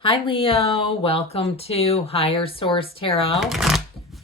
Hi, Leo. Welcome to Higher Source Tarot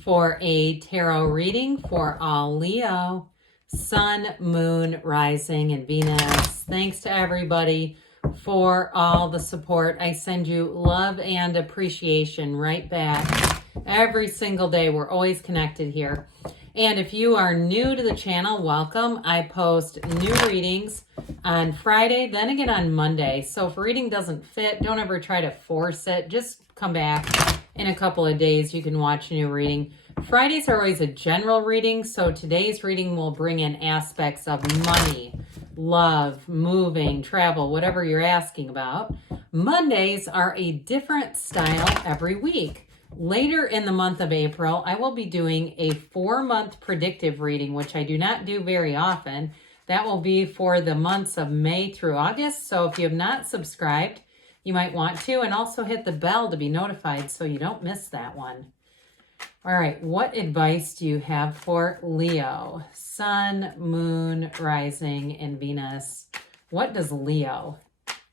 for a tarot reading for all Leo, Sun, Moon, Rising, and Venus. Thanks to everybody for all the support. I send you love and appreciation right back every single day. We're always connected here. And if you are new to the channel, welcome. I post new readings on Friday, then again on Monday. So if a reading doesn't fit, don't ever try to force it. Just come back in a couple of days. You can watch a new reading. Fridays are always a general reading, so today's reading will bring in aspects of money, love, moving, travel, whatever you're asking about. Mondays are a different style every week. Later in the month of April, I will be doing a 4-month predictive reading, which I do not do very often. That will be for the months of May through August. So if you have not subscribed, you might want to, and also hit the bell to be notified so you don't miss that one. All right, what advice do you have for Leo? Sun, Moon, Rising, and Venus. What does Leo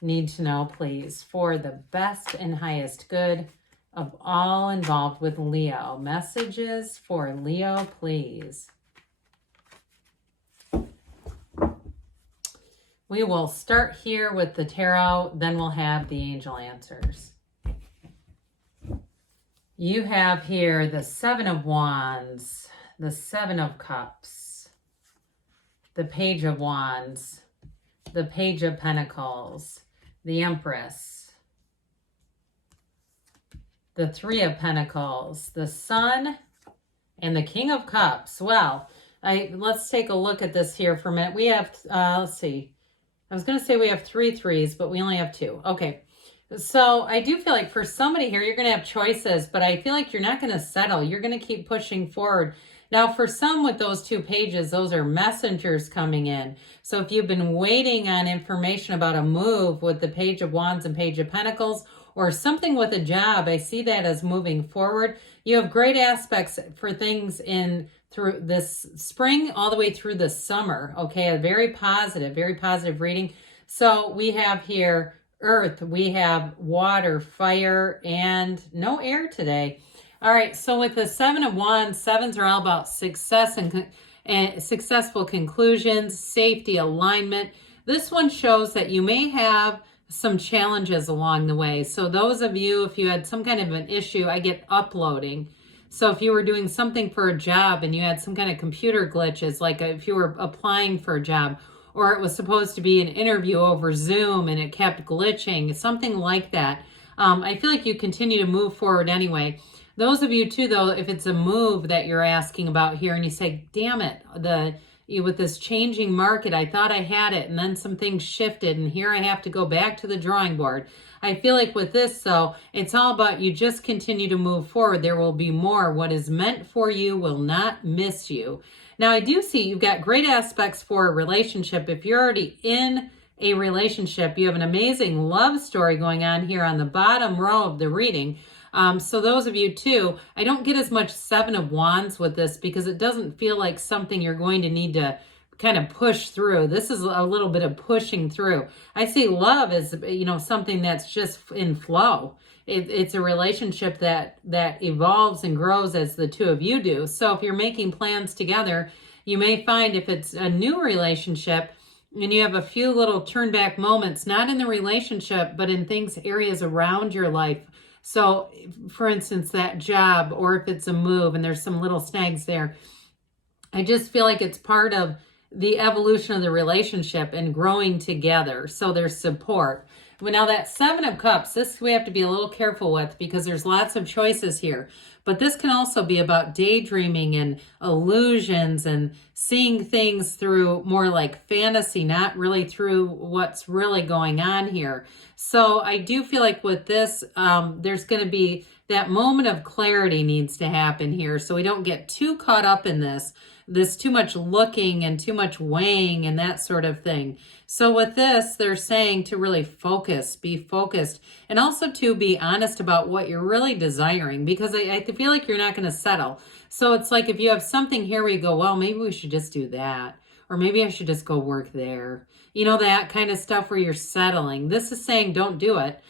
need to know, please, for the best and highest good of all involved with Leo? Messages for Leo, please. We will start here with the tarot, then we'll have the angel answers. You have here the Seven of Wands, the Seven of Cups, the Page of Wands, the Page of Pentacles, the Empress, the Three of Pentacles, the Sun, and the King of Cups. Well, let's take a look at this here for a minute. We have, let's see. I was going to say we have 3 threes, but we only have 2. Okay. So I do feel like for somebody here, you're going to have choices, but I feel like you're not going to settle. You're going to keep pushing forward. Now, for some with those 2 pages, those are messengers coming in. So if you've been waiting on information about a move with the Page of Wands and Page of Pentacles, or something with a job, I see that as moving forward. You have great aspects for things in through this spring all the way through the summer. Okay, a very positive reading. So we have here earth, we have water, fire, and no air today. All right, so with the Seven of Wands, sevens are all about success and successful conclusions, safety, alignment. This one shows that you may have some challenges along the way. So those of you, if you had some kind of an issue, I get uploading. So if you were doing something for a job and you had some kind of computer glitches, like if you were applying for a job, or it was supposed to be an interview over Zoom and it kept glitching, something like that. I feel like you continue to move forward anyway. Those of you too, though, if it's a move that you're asking about here and you say, damn it, with this changing market, I thought I had it, and then some things shifted, and here I have to go back to the drawing board. I feel like with this, though, it's all about you just continue to move forward. There will be more. What is meant for you will not miss you. Now, I do see you've got great aspects for a relationship. If you're already in a relationship, you have an amazing love story going on here on the bottom row of the reading. So those of you too, I don't get as much Seven of Wands with this because it doesn't feel like something you're going to need to kind of push through. This is a little bit of pushing through. I see love as, something that's just in flow. It's a relationship that evolves and grows as the two of you do. So if you're making plans together, you may find if it's a new relationship and you have a few little turn back moments, not in the relationship, but in areas around your life. So, for instance, that job, or if it's a move and there's some little snags there, I just feel like it's part of the evolution of the relationship and growing together. So there's support. Well, now that Seven of Cups, this we have to be a little careful with because there's lots of choices here. But this can also be about daydreaming and illusions and seeing things through more like fantasy, not really through what's really going on here. So I do feel like with this, there's going to be that moment of clarity needs to happen here. So we don't get too caught up in this too much looking and too much weighing and that sort of thing. So with this, they're saying to really focus, be focused, and also to be honest about what you're really desiring, because I feel like you're not going to settle. So it's like if you have something here where you go, well, maybe we should just do that, or maybe I should just go work there. That kind of stuff where you're settling. This is saying don't do it.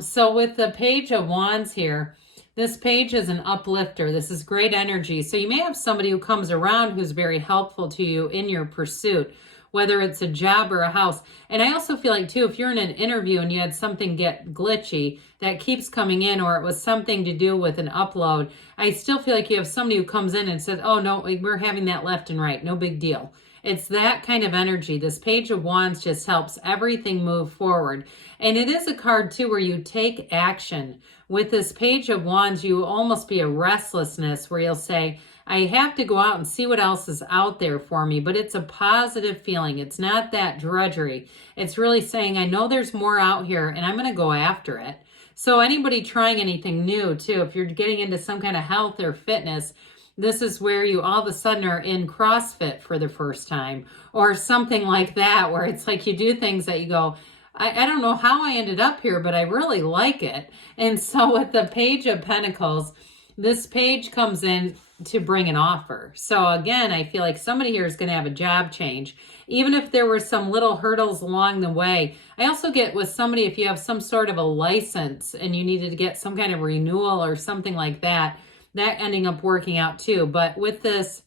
So with the Page of Wands here, this page is an uplifter. This is great energy. So you may have somebody who comes around who's very helpful to you in your pursuit, whether it's a job or a house. And I also feel like, too, if you're in an interview and you had something get glitchy that keeps coming in, or it was something to do with an upload, I still feel like you have somebody who comes in and says, oh, no, we're having that left and right. No big deal. It's that kind of energy. This Page of Wands just helps everything move forward. And it is a card, too, where you take action. With this Page of Wands, you almost be a restlessness where you'll say, I have to go out and see what else is out there for me, but it's a positive feeling. It's not that drudgery. It's really saying, I know there's more out here and I'm going to go after it. So anybody trying anything new, too, if you're getting into some kind of health or fitness, this is where you all of a sudden are in CrossFit for the first time or something like that, where it's like you do things that you go, I don't know how I ended up here, but I really like it. And so with the Page of Pentacles, this page comes in to bring an offer. So again, I feel like somebody here is going to have a job change, even if there were some little hurdles along the way. I also get with somebody, if you have some sort of a license and you needed to get some kind of renewal or something like that, that ending up working out too. But with this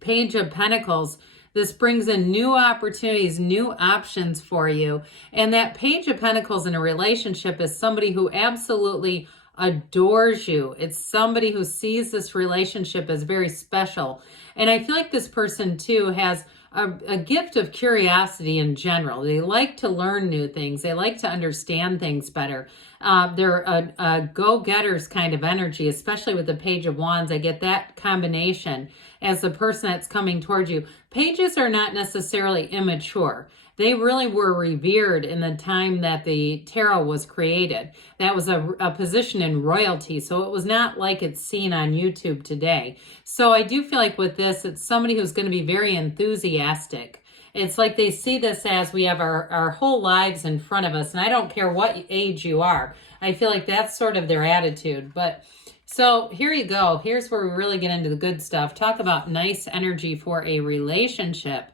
Page of Pentacles, this brings in new opportunities, new options for you. And that Page of Pentacles in a relationship is somebody who absolutely adores you. It's somebody who sees this relationship as very special. And I feel like this person too has a gift of curiosity in general. They like to learn new things. They like to understand things better. They're a go-getters kind of energy, especially with the Page of Wands. I get that combination as the person that's coming towards you. Pages are not necessarily immature. They really were revered in the time that the tarot was created. That was a position in royalty, so it was not like it's seen on YouTube today. So I do feel like with this, it's somebody who's going to be very enthusiastic. It's like they see this as we have our whole lives in front of us, and I don't care what age you are. I feel like that's sort of their attitude. But so here you go. Here's where we really get into the good stuff. Talk about nice energy for a relationship.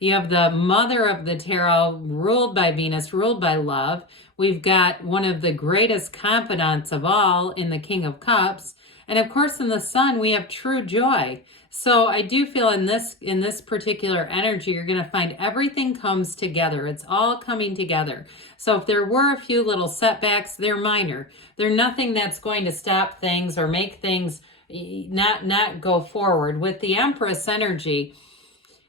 You have the Mother of the Tarot, ruled by Venus, ruled by love. We've got one of the greatest confidants of all in the King of Cups. And of course, in the Sun, we have true joy. So I do feel in this particular energy, you're going to find everything comes together. It's all coming together. So if there were a few little setbacks, they're minor. They're nothing that's going to stop things or make things not go forward. With the Empress energy,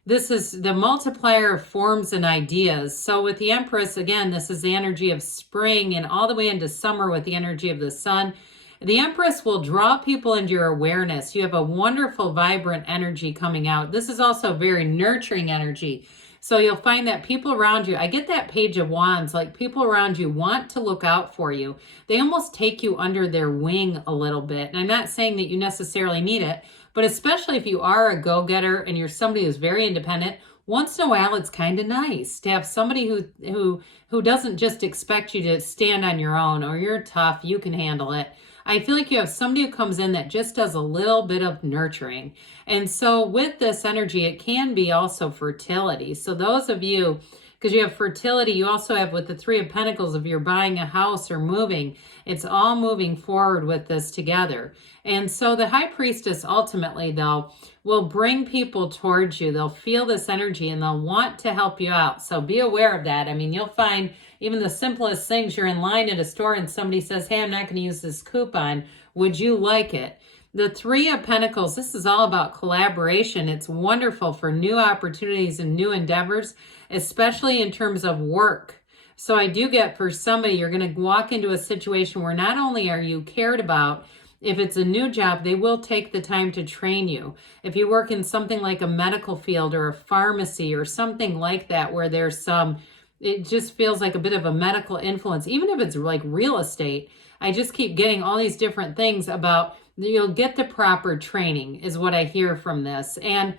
this is the multiplier of forms and ideas. So with the Empress, again, this is the energy of spring and all the way into summer with the energy of the Sun. The Empress will draw people into your awareness. You have a wonderful, vibrant energy coming out. This is also very nurturing energy. So you'll find that people around you, I get that Page of Wands, like people around you want to look out for you. They almost take you under their wing a little bit. And I'm not saying that you necessarily need it, but especially if you are a go-getter and you're somebody who's very independent, once in a while it's kind of nice to have somebody who doesn't just expect you to stand on your own, or you're tough, you can handle it. I feel like you have somebody who comes in that just does a little bit of nurturing. And so with this energy, it can be also fertility. So those of you, because you have fertility, you also have with the Three of Pentacles, if you're buying a house or moving, it's all moving forward with this together. And so the High Priestess ultimately, though, will bring people towards you. They'll feel this energy and they'll want to help you out. So be aware of that. I mean, you'll find even the simplest things, you're in line at a store and somebody says, hey, I'm not going to use this coupon. Would you like it? The Three of Pentacles, this is all about collaboration. It's wonderful for new opportunities and new endeavors, especially in terms of work. So I do get for somebody, you're going to walk into a situation where not only are you cared about, if it's a new job, they will take the time to train you. If you work in something like a medical field or a pharmacy or something like that, where there's some, it just feels like a bit of a medical influence, even if it's like real estate, I just keep getting all these different things about you'll get the proper training is what I hear from this. And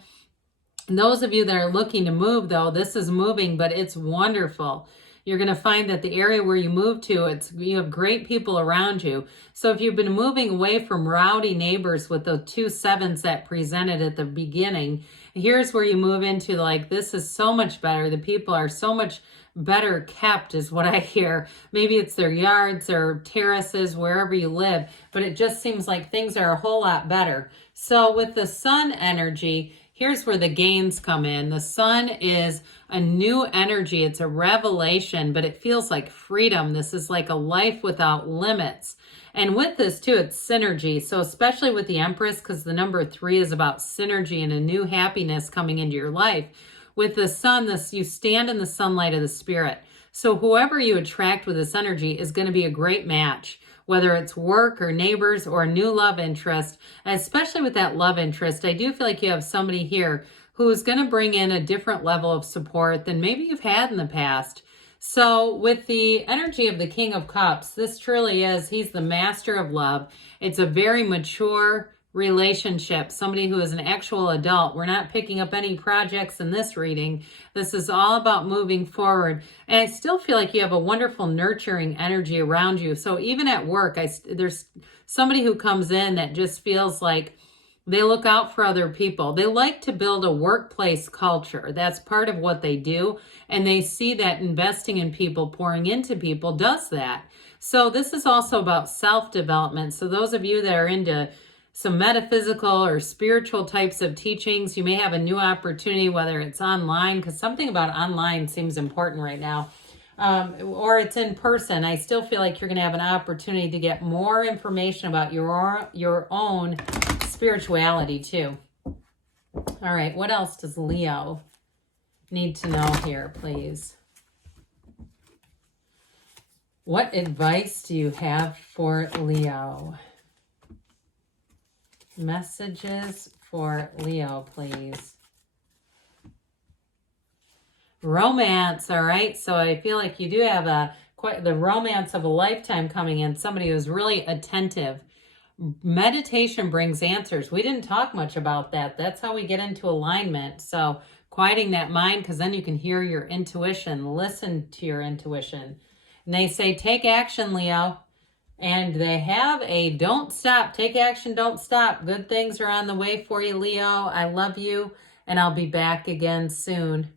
those of you that are looking to move, though, this is moving, but it's wonderful. You're going to find that the area where you move to, you have great people around you. So if you've been moving away from rowdy neighbors with the 2 sevens that presented at the beginning, here's where you move into like, this is so much better. The people are so much better kept is what I hear. Maybe it's their yards or terraces, wherever you live, but it just seems like things are a whole lot better. So with the sun energy, here's where the gains come in. The sun is a new energy. It's a revelation, but it feels like freedom. This is like a life without limits. And with this too, it's synergy. So especially with the Empress, because the number 3 is about synergy and a new happiness coming into your life. With the sun, you stand in the sunlight of the spirit. So whoever you attract with this energy is going to be a great match, whether it's work or neighbors or a new love interest. And especially with that love interest, I do feel like you have somebody here who is going to bring in a different level of support than maybe you've had in the past. So with the energy of the King of Cups, this truly is, he's the master of love. It's a very mature relationship, somebody who is an actual adult. We're not picking up any projects in this reading. This is all about moving forward. And I still feel like you have a wonderful nurturing energy around you. So even at work, there's somebody who comes in that just feels like they look out for other people. They like to build a workplace culture. That's part of what they do. And they see that investing in people, pouring into people does that. So this is also about self-development. So those of you that are into some metaphysical or spiritual types of teachings, you may have a new opportunity, whether it's online, because something about online seems important right now, or it's in person. I still feel like you're going to have an opportunity to get more information about your own spirituality too. All right, what else does Leo need to know here, please? What advice do you have for Leo? Messages for Leo, please. Romance, all right? So I feel like you do have quite the romance of a lifetime coming in, somebody who's really attentive. Meditation brings answers. We didn't talk much about that. That's how we get into alignment. So quieting that mind, because then you can hear your intuition, listen to your intuition. And they say, take action, Leo. And they have a don't stop, take action, don't stop. Good things are on the way for you, Leo. I love you, and I'll be back again soon.